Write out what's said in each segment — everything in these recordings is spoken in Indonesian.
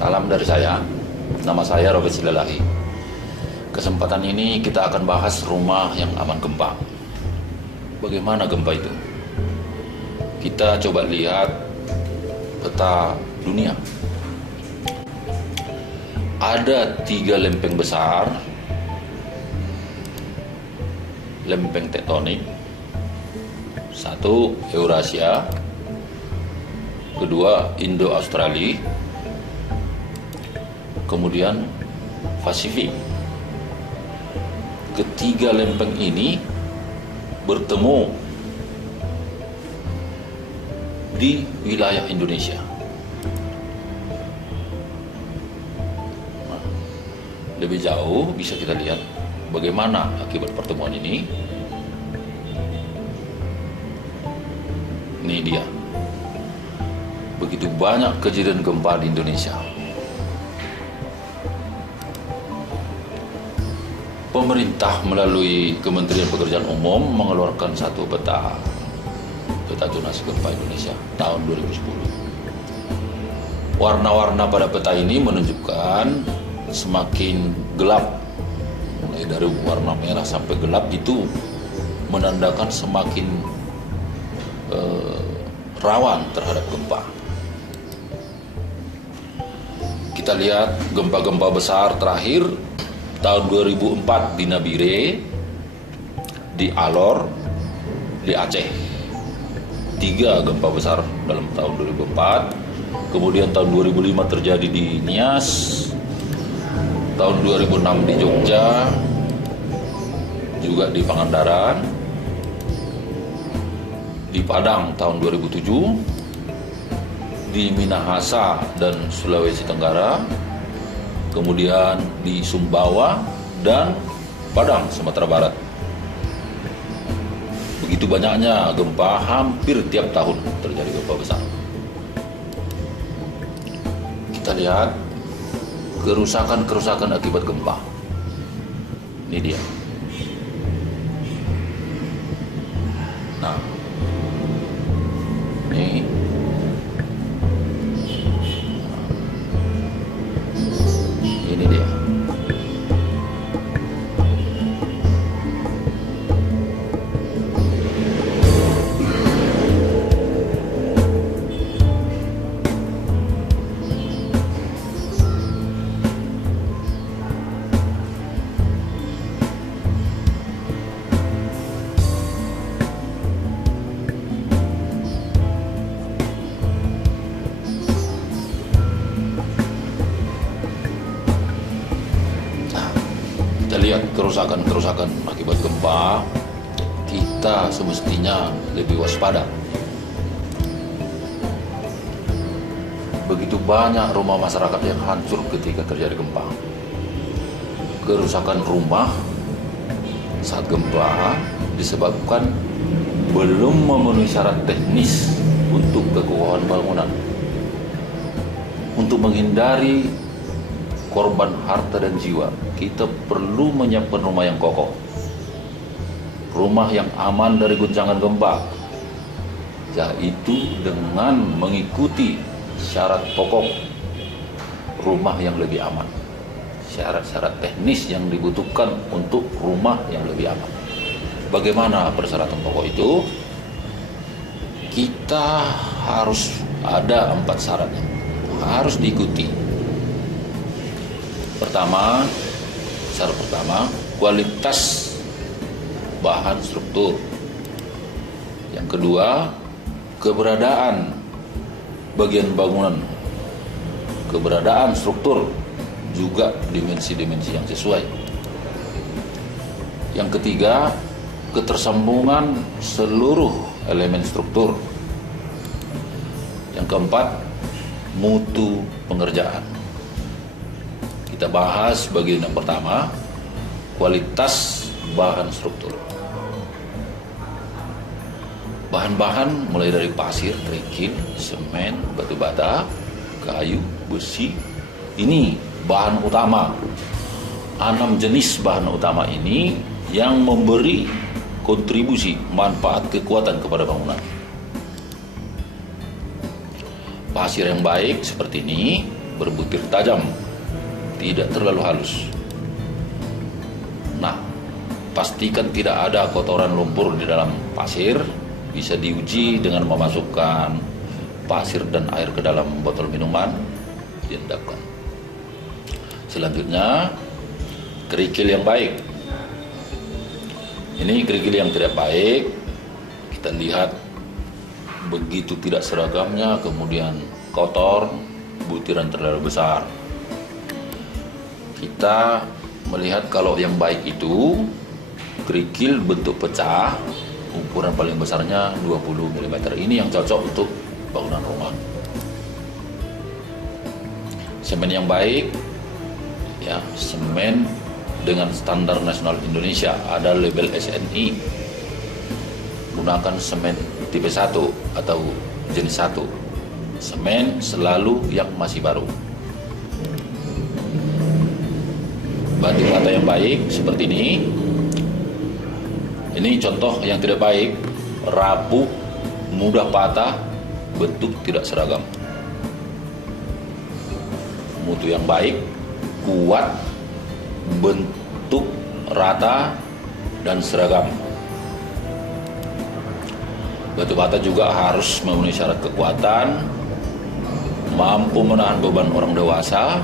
Salam dari saya, nama saya Robert Silalahi. Kesempatan ini kita akan bahas rumah yang aman gempa. Bagaimana gempa itu? Kita coba lihat peta dunia. Ada 3 lempeng besar, lempeng tektonik. 1 Eurasia, kedua Indo-Australia, kemudian Pasifik. Ketiga lempeng ini bertemu di wilayah Indonesia. Nah, lebih jauh bisa kita lihat bagaimana akibat pertemuan ini. Ini dia. Begitu banyak kejadian gempa di Indonesia. Pemerintah melalui Kementerian Pekerjaan Umum mengeluarkan satu peta zonasi gempa Indonesia tahun 2010. Warna-warna pada peta ini menunjukkan semakin gelap, mulai dari warna merah sampai gelap itu menandakan semakin rawan terhadap gempa. Kita lihat gempa-gempa besar terakhir tahun 2004 di Nabire, di Alor, di Aceh. 3 gempa besar dalam tahun 2004. Kemudian tahun 2005 terjadi di Nias, tahun 2006 di Jogja, juga di Pangandaran, di Padang tahun 2007, di Minahasa dan Sulawesi Tenggara, kemudian di Sumbawa dan Padang, Sumatera Barat. Begitu banyaknya gempa, hampir tiap tahun terjadi gempa besar. Kita lihat kerusakan-kerusakan akibat gempa. Ini dia. Nah, ini dia. Kita lihat kerusakan-kerusakan akibat gempa, kita semestinya lebih waspada. Begitu banyak rumah masyarakat yang hancur ketika terjadi gempa. Kerusakan rumah saat gempa disebabkan belum memenuhi syarat teknis untuk kekokohan bangunan. Untuk menghindari korban harta dan jiwa, kita perlu menyiapkan rumah yang kokoh, rumah yang aman dari guncangan gempa, yaitu dengan mengikuti syarat pokok rumah yang lebih aman, syarat-syarat teknis yang dibutuhkan untuk rumah yang lebih aman. Bagaimana persyaratan pokok itu? Kita harus ada 4 syarat yang harus diikuti. Syarat pertama, kualitas bahan struktur. Yang kedua, keberadaan bagian bangunan, keberadaan struktur, juga dimensi-dimensi yang sesuai. Yang ketiga, ketersambungan seluruh elemen struktur. Yang keempat, mutu pengerjaan. Kita bahas bagian yang pertama, kualitas bahan struktur. Bahan-bahan mulai dari pasir, kerikil, semen, batu bata, kayu, besi. Ini bahan utama. 6 jenis bahan utama ini yang memberi kontribusi manfaat kekuatan kepada bangunan. Pasir yang baik seperti ini berbutir tajam, tidak terlalu halus. Nah, pastikan tidak ada kotoran lumpur di dalam pasir. Bisa diuji dengan memasukkan pasir dan air ke dalam botol minuman, diendapkan. Selanjutnya, kerikil yang baik. Ini kerikil yang tidak baik, kita lihat begitu tidak seragamnya, kemudian kotor, butiran terlalu besar. Kita melihat kalau yang baik itu kerikil bentuk pecah, ukuran paling besarnya 20 mm. Ini yang cocok untuk bangunan rumah. Semen yang baik, ya, semen dengan standar nasional Indonesia, ada label SNI. Gunakan semen tipe 1 atau jenis 1. Semen selalu yang masih baru. Batu bata yang baik seperti ini. Ini contoh yang tidak baik, rapuh, mudah patah, bentuk tidak seragam. Mutu yang baik, kuat, bentuk rata dan seragam. Batu bata juga harus memenuhi syarat kekuatan, mampu menahan beban orang dewasa,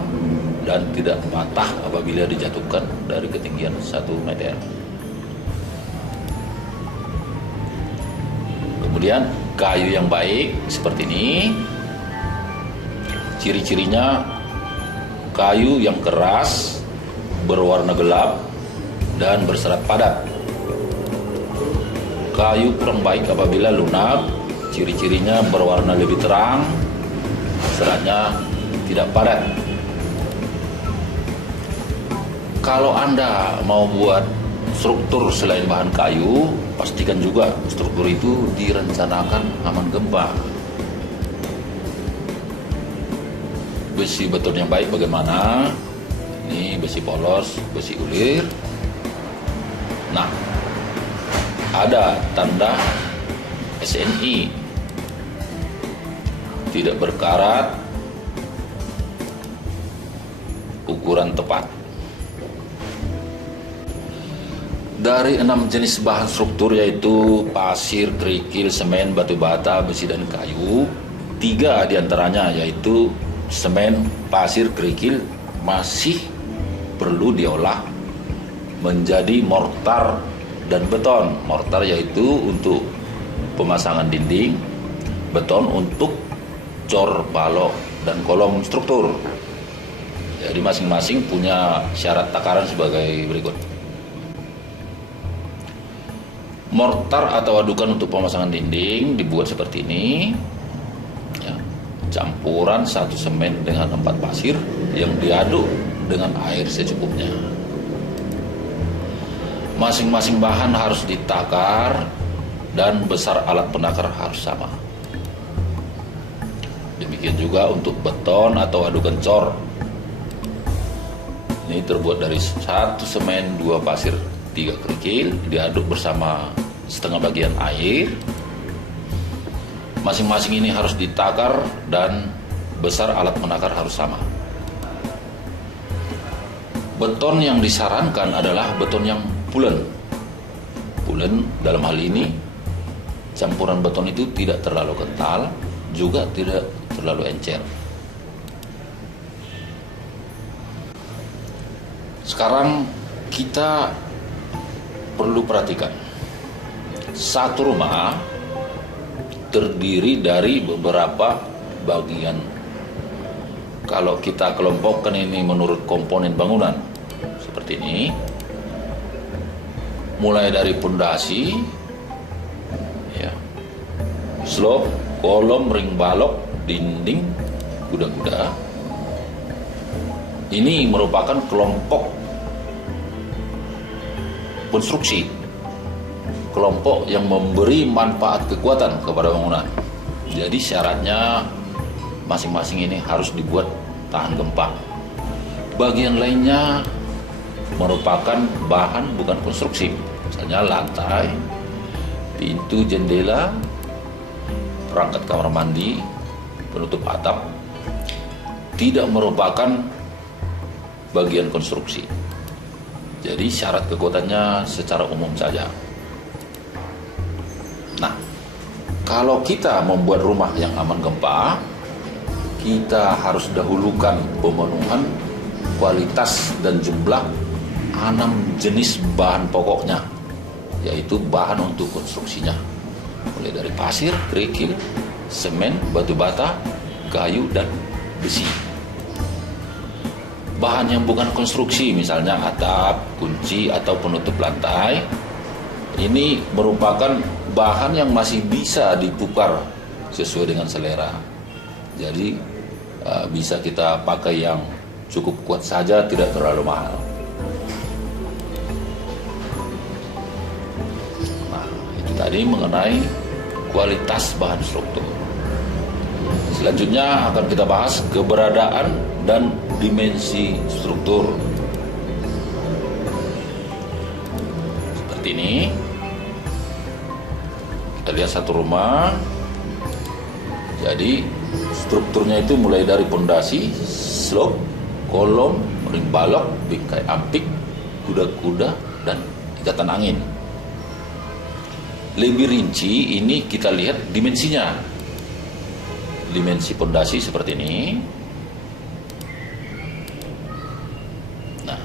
dan tidak patah apabila dijatuhkan dari ketinggian 1 meter. Kemudian kayu yang baik seperti ini. Ciri-cirinya kayu yang keras, berwarna gelap, dan berserat padat. Kayu kurang baik apabila lunak. Ciri-cirinya berwarna lebih terang, seratnya tidak padat. Kalau Anda mau buat struktur selain bahan kayu, pastikan juga struktur itu direncanakan aman gempa. Besi beton yang baik bagaimana? Ini besi polos, besi ulir. Nah, ada tanda SNI, tidak berkarat, ukuran tepat. Dari 6 jenis bahan struktur, yaitu pasir, kerikil, semen, batu bata, besi, dan kayu, 3 diantaranya yaitu semen, pasir, kerikil masih perlu diolah menjadi mortar dan beton. Mortar yaitu untuk pemasangan dinding, beton untuk cor, balok, dan kolom struktur. Jadi masing-masing punya syarat takaran sebagai berikut. Mortar atau adukan untuk pemasangan dinding dibuat seperti ini, ya, campuran 1 semen dengan 4 pasir yang diaduk dengan air secukupnya. Masing-masing bahan harus ditakar dan besar alat penakar harus sama. Demikian juga untuk beton atau adukan cor. Ini terbuat dari 1 semen, 2 pasir, 3 kerikil, diaduk bersama setengah bagian air. Masing-masing ini harus ditakar dan besar alat penakar harus sama. Beton yang disarankan adalah beton yang pulen. Pulen dalam hal ini, campuran beton itu tidak terlalu kental, juga tidak terlalu encer. Sekarang kita perlu perhatikan, satu rumah terdiri dari beberapa bagian. Kalau kita kelompokkan ini menurut komponen bangunan seperti ini, mulai dari pondasi, ya, slop, kolom, ring balok, dinding, kuda-kuda. Ini merupakan kelompok konstruksi, kelompok yang memberi manfaat kekuatan kepada bangunan. Jadi syaratnya masing-masing ini harus dibuat tahan gempa. Bagian lainnya merupakan bahan bukan konstruksi, misalnya lantai, pintu, jendela, perangkat kamar mandi, penutup atap. tidak merupakan bagian konstruksi. Jadi syarat kekuatannya secara umum saja. Nah, kalau kita membuat rumah yang aman gempa, kita harus dahulukan pemenuhan kualitas dan jumlah 6 jenis bahan pokoknya, yaitu bahan untuk konstruksinya, mulai dari pasir, kerikil, semen, batu bata, kayu, dan besi. Bahan yang bukan konstruksi, misalnya atap, kunci, atau penutup lantai, ini merupakan bahan yang masih bisa ditukar sesuai dengan selera. Jadi bisa kita pakai yang cukup kuat saja, tidak terlalu mahal. Nah, itu tadi mengenai kualitas bahan struktur. Selanjutnya akan kita bahas keberadaan dan dimensi struktur. Seperti ini. Kita lihat satu rumah. Jadi strukturnya itu mulai dari pondasi, slope, kolom, ring balok, bingkai ampik, kuda-kuda, dan ikatan angin. Lebih rinci ini kita lihat dimensinya. Dimensi pondasi seperti ini. Nah,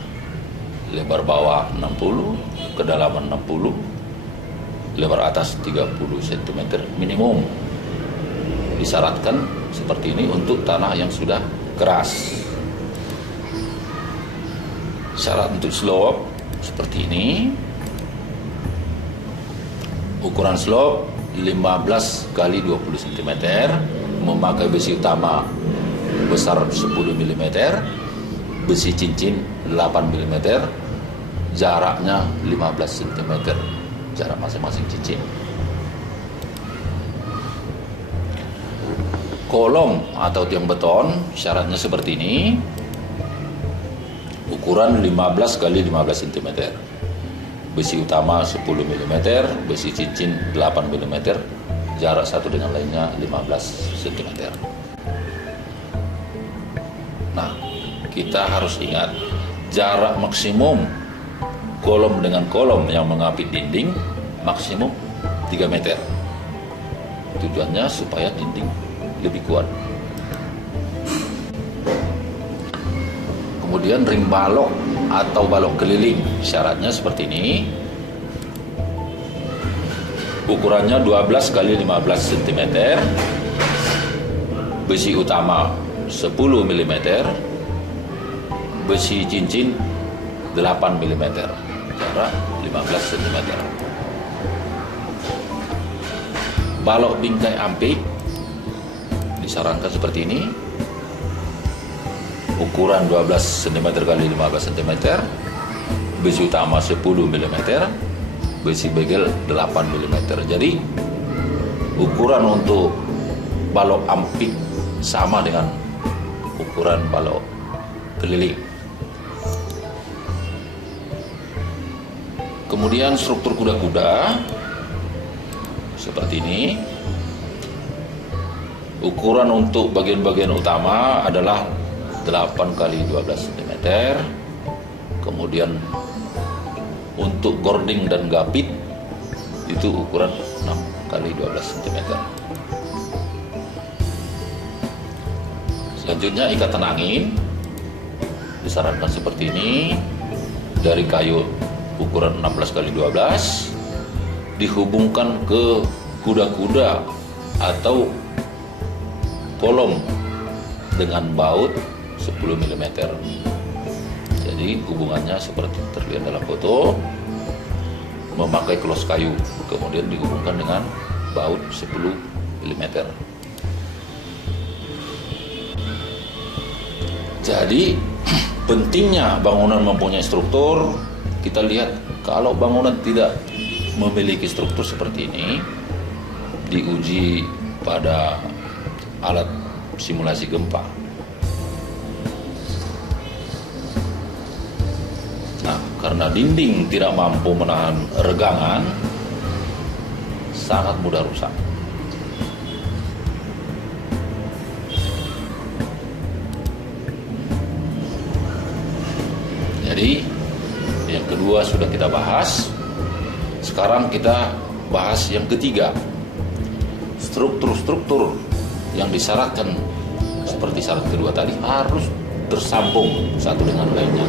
lebar bawah 60, kedalaman 60, lebar atas 30 cm minimum. Disyaratkan seperti ini untuk tanah yang sudah keras. Syarat untuk slope seperti ini. Ukuran slope 15 kali 20 cm, memakai besi utama besar 10 mm, besi cincin 8 mm, jaraknya 15 cm, jarak masing-masing cincin. Kolom atau tiang beton syaratnya seperti ini. Ukuran 15 kali 15 cm. Besi utama 10 mm, besi cincin 8 mm, jarak satu dengan lainnya 15 cm. Nah, kita harus ingat jarak maksimum kolom dengan kolom yang mengapit dinding maksimum 3 meter. Tujuannya supaya dinding lebih kuat. Kemudian ring balok atau balok keliling syaratnya seperti ini. Ukurannya 12 kali 15 cm, besi utama 10 mm, besi cincin 8 mm, jarak 15 cm. Balok bingkai ampik disarankan seperti ini. Ukuran 12 cm kali 15 cm, besi utama 10 mm, besi begel 8 mm. Jadi ukuran untuk balok ampik sama dengan ukuran balok keliling. Kemudian struktur kuda-kuda seperti ini. Ukuran untuk bagian-bagian utama adalah 8 kali 12 cm. Kemudian untuk gording dan gapit itu ukuran 6 kali 12 cm. Selanjutnya ikatan angin disarankan seperti ini. Dari kayu ukuran 16 kali 12 dihubungkan ke kuda-kuda atau kolom dengan baut 10 mm. Jadi hubungannya seperti terlihat dalam foto, memakai klos kayu, kemudian dihubungkan dengan baut 10 mm. Jadi pentingnya bangunan mempunyai struktur. Kita lihat kalau bangunan tidak memiliki struktur seperti ini, diuji pada alat simulasi gempa. Nah, karena dinding tidak mampu menahan regangan, sangat mudah rusak. Jadi yang kedua sudah kita bahas. Sekarang kita bahas yang ketiga. Struktur-struktur yang disyaratkan seperti syarat kedua tadi harus tersambung satu dengan lainnya.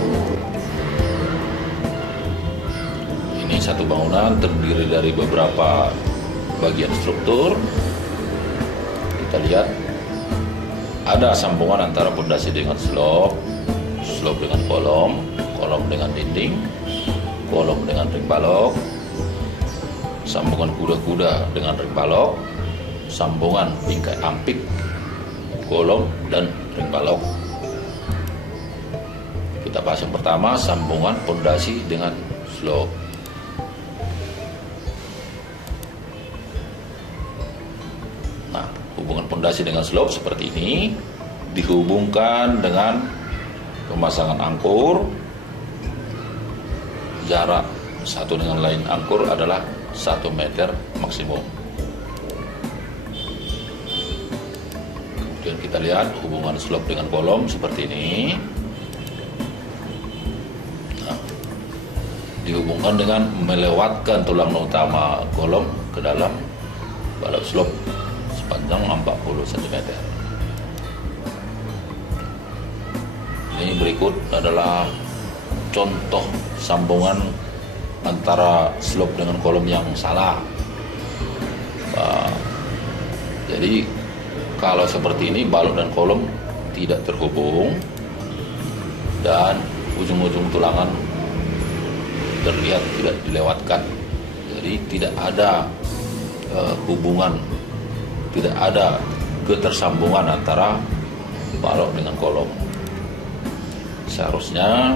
Ini satu bangunan terdiri dari beberapa bagian struktur. Kita lihat ada sambungan antara pondasi dengan slope, slope dengan kolom, kolom dengan dinding, kolom dengan ring balok, sambungan kuda-kuda dengan ring balok, sambungan bingkai ampik, kolom, dan ring balok. Kita bahas yang pertama, sambungan pondasi dengan slope. Nah, hubungan pondasi dengan slope seperti ini dihubungkan dengan pemasangan angkur. Jarak satu dengan lain angkur adalah 1 meter maksimum. Kemudian kita lihat hubungan slope dengan kolom seperti ini. Nah, dihubungkan dengan melewatkan tulang utama kolom ke dalam balok slope sepanjang 40 cm. Ini berikut adalah contoh sambungan antara slope dengan kolom yang salah. Jadi kalau seperti ini balok dan kolom tidak terhubung dan ujung-ujung tulangan terlihat tidak dilewatkan. Jadi tidak ada hubungan, tidak ada ketersambungan antara balok dengan kolom. Seharusnya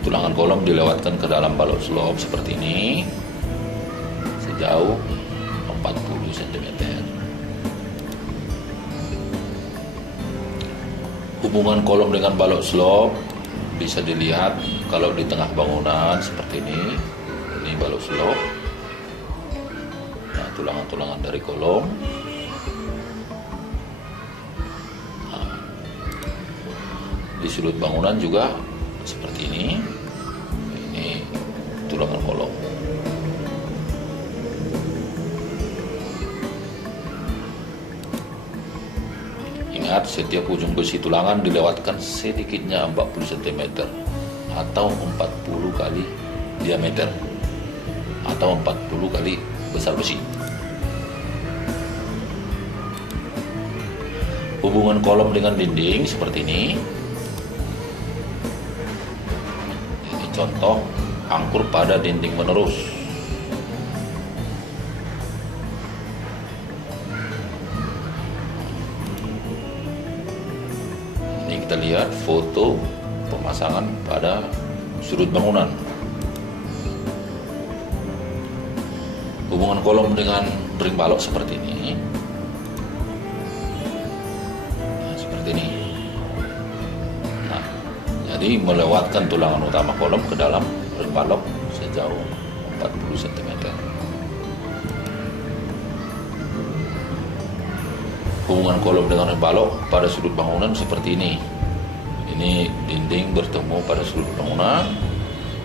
tulangan kolom dilewatkan ke dalam balok slope seperti ini sejauh 40 cm. Hubungan kolom dengan balok slope bisa dilihat kalau di tengah bangunan seperti ini. Ini balok slope. Nah, tulangan-tulangan dari kolom. Nah, di sudut bangunan juga seperti ini. Ini tulangan kolom. Ingat, setiap ujung besi tulangan dilewatkan sedikitnya 40 cm atau 40 kali diameter atau 40 kali besar besi. Hubungan kolom dengan dinding seperti ini. Ini contoh angkur pada dinding menerus. Ini kita lihat foto pemasangan pada sudut bangunan. Hubungan kolom dengan ring balok seperti ini. Nah, seperti ini. Nah, jadi melewatkan tulangan utama kolom ke dalam ring balok sejauh 40 cm. Hubungan kolom dengan ring balok pada sudut bangunan seperti ini. Ini dinding bertemu pada sudut bangunan,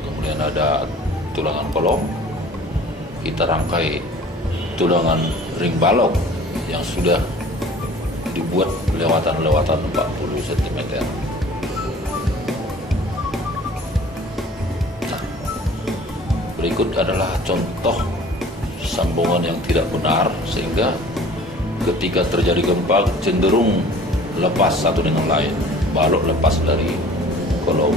kemudian ada tulangan kolom. Kita rangkai tulangan ring balok yang sudah dibuat lewatan-lewatan 40 cm. Nah, berikut adalah contoh sambungan yang tidak benar sehingga ketika terjadi gempa cenderung lepas satu dengan lain, balok lepas dari kolom.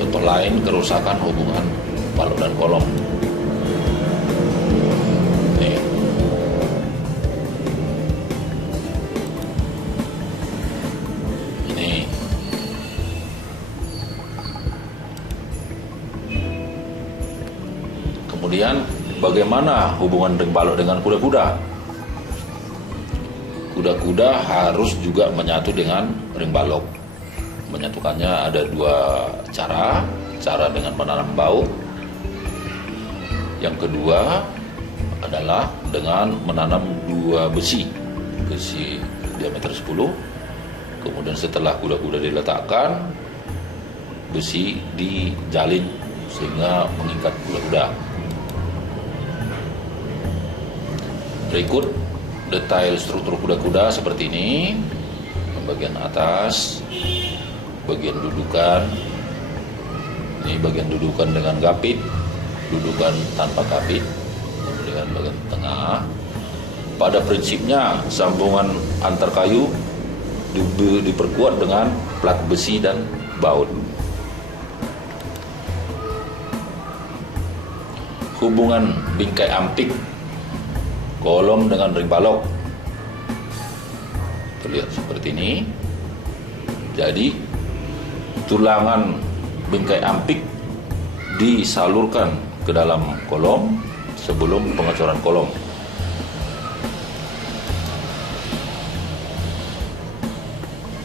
Contoh lain, kerusakan hubungan balok dan kolom. Nih. Ini. Kemudian bagaimana hubungan ring balok dengan kuda-kuda? Kuda-kuda harus juga menyatu dengan ring balok. Menyatukannya ada dua cara. Cara dengan menanam baut. Yang kedua adalah dengan menanam dua besi diameter 10. Kemudian setelah kuda-kuda diletakkan, besi dijalin sehingga mengikat kuda-kuda. Berikut detail struktur kuda-kuda seperti ini. Bagian atas, bagian dudukan. Ini bagian dudukan dengan gapit, dudukan tanpa gapit. Kemudian bagian tengah. Pada prinsipnya sambungan antar kayu diperkuat dengan plat besi dan baut. Hubungan bingkai ampik kolom dengan ring balok terlihat seperti ini. Jadi tulangan bingkai ampik disalurkan ke dalam kolom sebelum pengecoran kolom.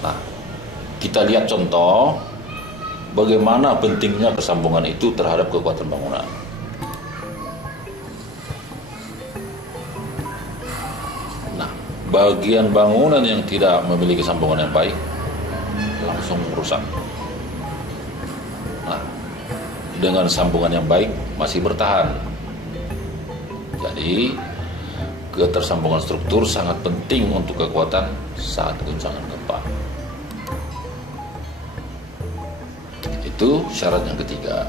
Nah, kita lihat contoh bagaimana pentingnya persambungan itu terhadap kekuatan bangunan. Nah, bagian bangunan yang tidak memiliki sambungan yang baik langsung rusak. Nah, dengan sambungan yang baik masih bertahan. Jadi, ketersambungan struktur sangat penting untuk kekuatan saat guncangan gempa. Itu syarat yang ketiga.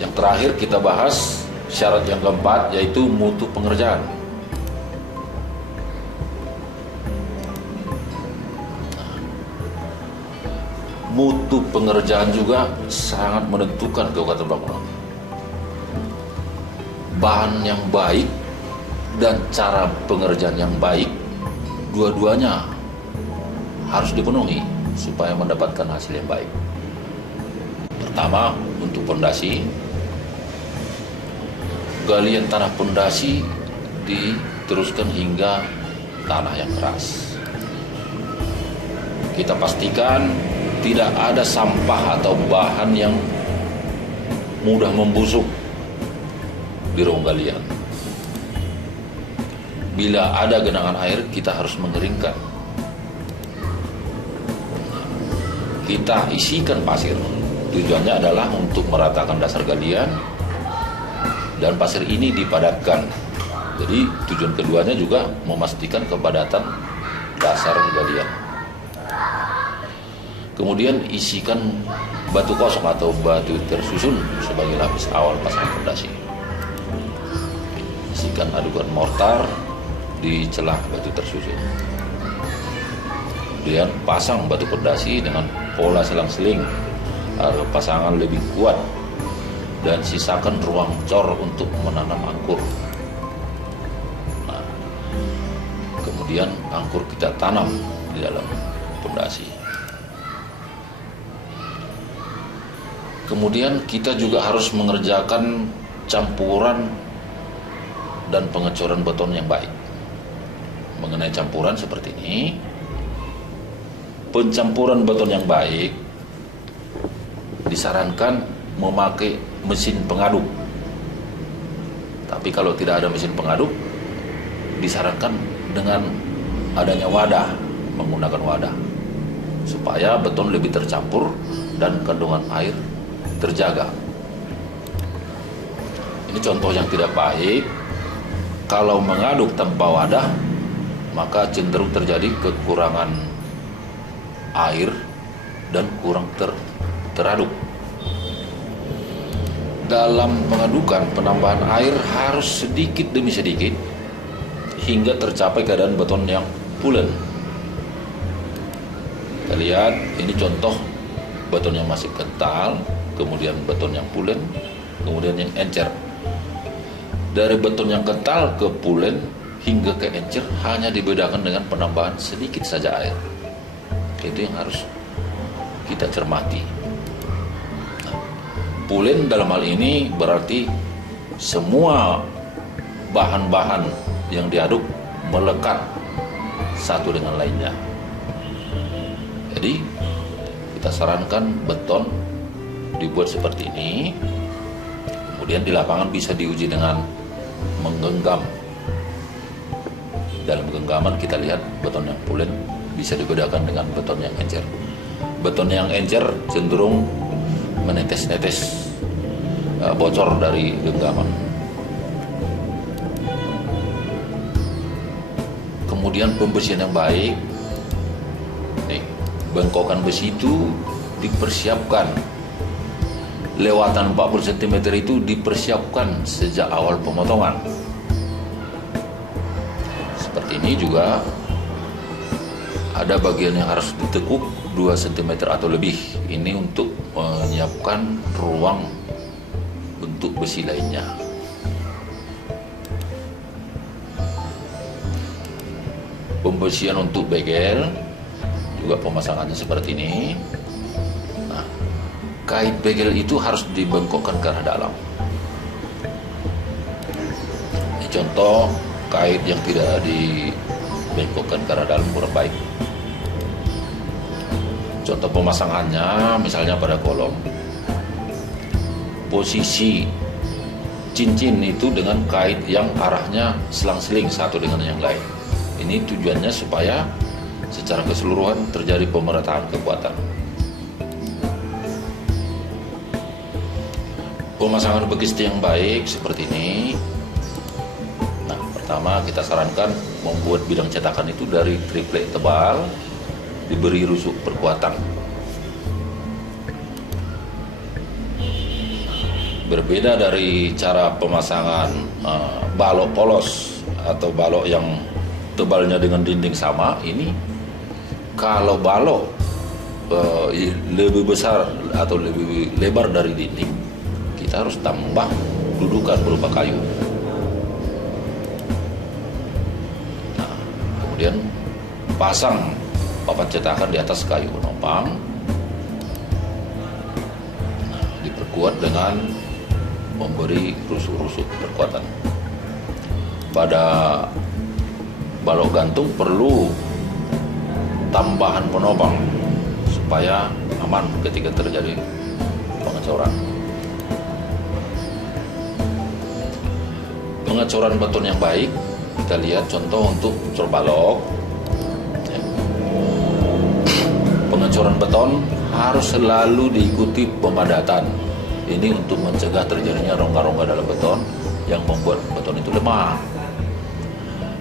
Yang terakhir kita bahas syarat yang keempat, yaitu mutu pengerjaan. Mutu pengerjaan juga sangat menentukan kekuatan bangunan. Bahan yang baik dan cara pengerjaan yang baik, dua-duanya harus dipenuhi supaya mendapatkan hasil yang baik. Pertama, untuk pondasi, galian tanah pondasi diteruskan hingga tanah yang keras. Kita pastikan tidak ada sampah atau bahan yang mudah membusuk di ruang galian. Bila ada genangan air, kita harus mengeringkan. Kita isikan pasir. Tujuannya adalah untuk meratakan dasar galian dan pasir ini dipadatkan. Jadi tujuan keduanya juga memastikan kepadatan dasar galian. Kemudian isikan batu kosong atau batu tersusun sebagai lapis awal pasang fondasi. Isikan adukan mortar di celah batu tersusun. Kemudian pasang batu fondasi dengan pola selang-seling agar pasangan lebih kuat, dan sisakan ruang cor untuk menanam angkur. Nah, kemudian angkur kita tanam di dalam fondasi. Kemudian kita juga harus mengerjakan campuran dan pengecoran beton yang baik. Mengenai campuran seperti ini, pencampuran beton yang baik disarankan memakai mesin pengaduk. Tapi kalau tidak ada mesin pengaduk, disarankan dengan adanya wadah, menggunakan wadah, supaya beton lebih tercampur dan kandungan air terjaga. Ini contoh yang tidak baik. Kalau mengaduk tanpa wadah, maka cenderung terjadi kekurangan air dan kurang teraduk. Dalam pengadukan, penambahan air harus sedikit demi sedikit hingga tercapai keadaan beton yang pulen. Kita lihat, ini contoh beton yang masih kental, kemudian beton yang pulen, kemudian yang encer. Dari beton yang kental ke pulen hingga ke encer hanya dibedakan dengan penambahan sedikit saja air. Itu yang harus kita cermati. Pulen dalam hal ini berarti semua bahan-bahan yang diaduk melekat satu dengan lainnya. Jadi kita sarankan beton dibuat seperti ini. Kemudian di lapangan bisa diuji dengan menggenggam dalam genggaman kita lihat beton yang pulen bisa dibedakan dengan beton yang encer. Beton yang encer cenderung menetes-netes, bocor dari genggaman. Kemudian pembersihan yang baik, nih, bengkokan besi itu dipersiapkan. Lewatan 40 cm itu dipersiapkan sejak awal pemotongan. Seperti ini juga ada bagian yang harus ditekuk 2 cm atau lebih. Ini untuk menyiapkan ruang bentuk besi lainnya. Pembersihan untuk begel juga pemasangannya seperti ini. Nah, kait begel itu harus dibengkokkan ke arah dalam. Ini contoh kait yang tidak dibengkokkan ke arah dalam kurang baik. Contoh pemasangannya misalnya pada kolom, posisi cincin itu dengan kait yang arahnya selang-seling satu dengan yang lain. Ini tujuannya supaya secara keseluruhan terjadi pemerataan kekuatan. Pemasangan besi yang baik seperti ini. Nah, pertama kita sarankan membuat bidang cetakan itu dari triplek tebal, diberi rusuk perkuatan. Berbeda dari cara pemasangan balok polos atau balok yang tebalnya dengan dinding sama, ini kalau balok lebih besar atau lebih lebar dari dinding, kita harus tambah dudukan berupa kayu. Nah, kemudian pasang papan cetakan di atas kayu penopang. Nah, diperkuat dengan memberi rusuk-rusuk perkuatan. Pada balok gantung perlu tambahan penopang supaya aman ketika terjadi pengecoran. Pengecoran beton yang baik, kita lihat contoh untuk cor balok. Pengecoran beton harus selalu diikuti pemadatan. Ini untuk mencegah terjadinya rongga-rongga dalam beton yang membuat beton itu lemah.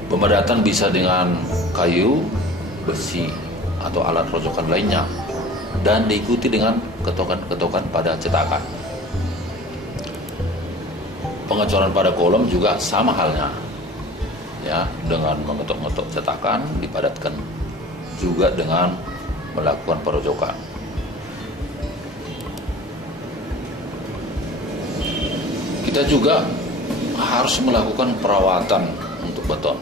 Pemadatan bisa dengan kayu, besi, atau alat rojokan lainnya, dan diikuti dengan ketokan-ketokan pada cetakan. Pengecoran pada kolom juga sama halnya, ya, dengan mengetok-ngetok cetakan, dipadatkan juga dengan melakukan perojokan. Kita juga harus melakukan perawatan untuk beton.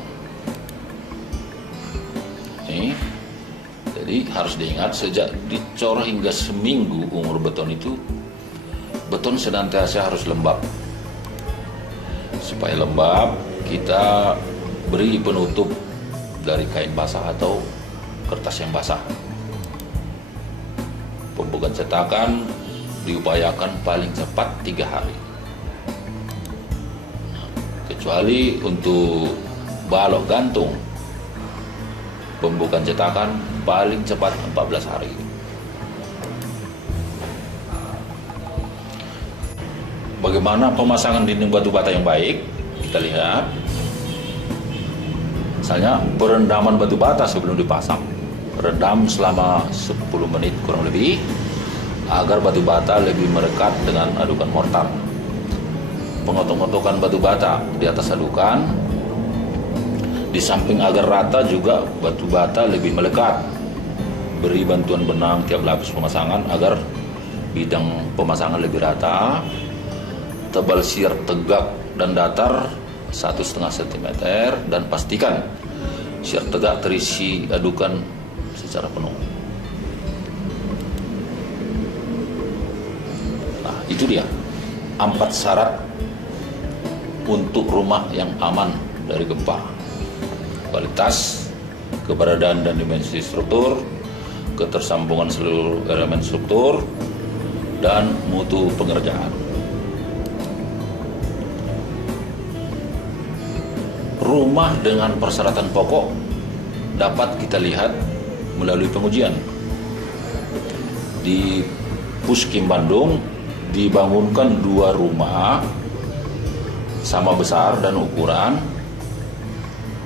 Jadi harus diingat, sejak dicor hingga seminggu umur beton itu, beton senantiasa harus lembab. Supaya lembab, kita beri penutup dari kain basah atau kertas yang basah. Pembukaan cetakan diupayakan paling cepat 3 hari. Kecuali untuk balok gantung, pembukaan cetakan paling cepat 14 hari. Bagaimana pemasangan dinding batu bata yang baik? Kita lihat. Misalnya perendaman batu bata sebelum dipasang. Rendam selama 10 menit kurang lebih agar batu bata lebih merekat dengan adukan mortar. Pengotok-ngotokan batu bata di atas adukan. Di samping agar rata juga batu bata lebih melekat. Beri bantuan benang tiap lapis pemasangan agar bidang pemasangan lebih rata. Tebal siar tegak dan datar 1,5 cm dan pastikan siar tegak terisi adukan secara penuh. Nah, itu dia 4 syarat untuk rumah yang aman dari gempa: kualitas, keberadaan dan dimensi struktur, ketersambungan seluruh elemen struktur, dan mutu pengerjaan. rumah dengan persyaratan pokok dapat kita lihat melalui pengujian. Di Puskim Bandung dibangunkan 2 rumah sama besar dan ukuran,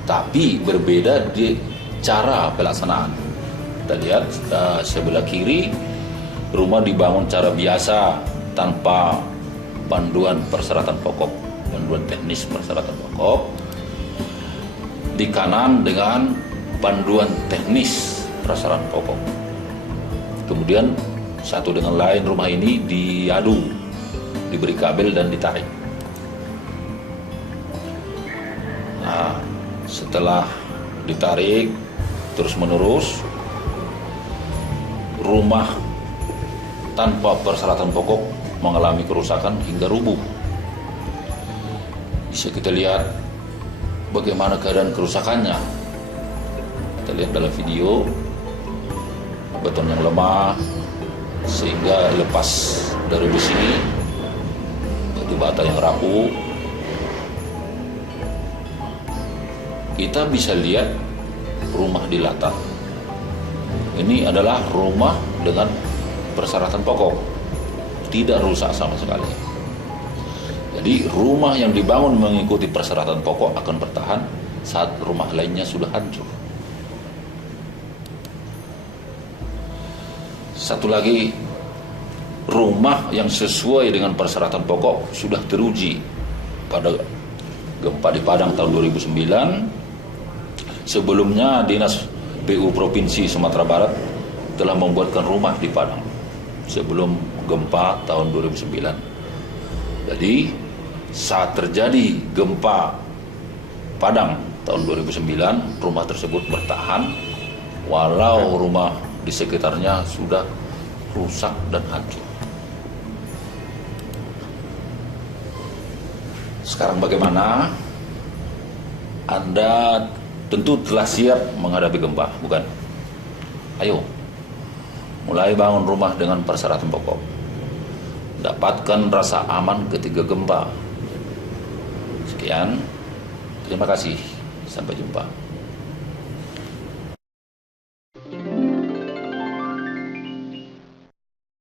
tapi berbeda di cara pelaksanaan. Kita lihat sebelah kiri, rumah dibangun cara biasa tanpa panduan persyaratan pokok, panduan teknis persyaratan pokok. Di kanan dengan panduan teknis persyaratan pokok. Kemudian satu dengan lain rumah ini diadu, diberi kabel dan ditarik. Nah, setelah ditarik terus menerus, rumah tanpa persyaratan pokok mengalami kerusakan hingga rubuh. Bisa kita lihat bagaimana keadaan kerusakannya. Kita lihat dalam video, beton yang lemah sehingga lepas dari besi, batu bata yang rapuh. Kita bisa lihat rumah di latar. Ini adalah rumah dengan persyaratan pokok, tidak rusak sama sekali. Jadi rumah yang dibangun mengikuti persyaratan pokok akan bertahan saat rumah lainnya sudah hancur. Satu lagi, rumah yang sesuai dengan persyaratan pokok sudah teruji pada gempa di Padang tahun 2009. Sebelumnya Dinas PU Provinsi Sumatera Barat telah membuatkan rumah di Padang sebelum gempa tahun 2009. Jadi saat terjadi gempa Padang tahun 2009, rumah tersebut bertahan walau rumah di sekitarnya sudah rusak dan hancur. Sekarang bagaimana? Anda tentu telah siap menghadapi gempa, bukan? Ayo, mulai bangun rumah dengan persyaratan pokok. Dapatkan rasa aman ketika gempa. Sekian, terima kasih, sampai jumpa.